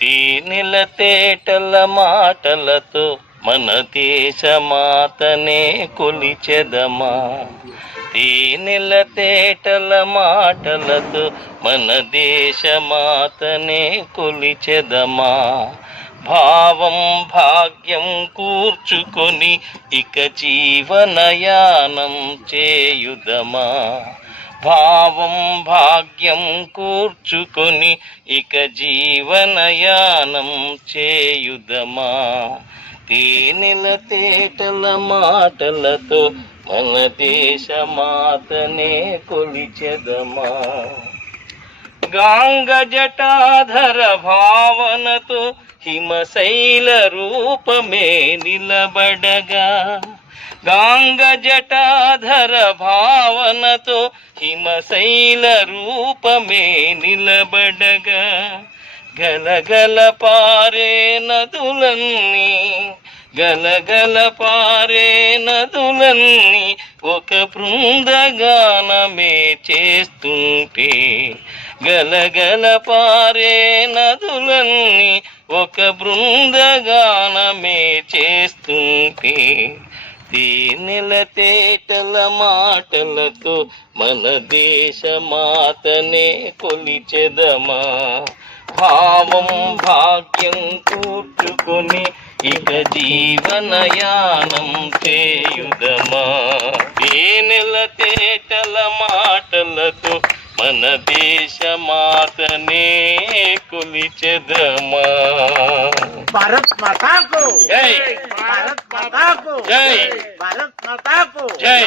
తేనెల తేటల మాటలతో మన దేశమాతనే కొలిచెదమా. తేనెల తేటల మాటలతో మన దేశమాతనే కొలిచెదమా. భావం భాగ్యం కూర్చుకొని ఇక జీవనయానం చేయుదమా. భావం భాగ్యం కూర్చుకొని ఇక జీవనయానం చేయుదమా. తేనెల తేటల మాటలతో మన దేశమాతనే కొలిచెదమా. గాంగ జటాధర భావనతో హిమశైల రూపమే నిలబడగా. గాంగ జటాధర భావనతో హిమశైల రూపమే నిలబడగా. గలగల పారే నదులన్నీ గలగల పారే నదులన్నీ ఒక బృందగానమే చేస్తుంటే. గలగల పారే నదులన్నీ ఒక బృందగానమే చేస్తుంటే. తేనెల తేటల మాటలతో మన దేశమాతనే కొలిచెదమా. భావం భాగ్యం కూర్చుకొని ఇక జీవనయానం చేయుదమా. తేనెల తేటల మాటలతో మన దేశమాతనే కొలిచెదమా. భారత్ మాతాకు జై. భారత్ మాతాకు జై. భారత్ మాతాకు జై.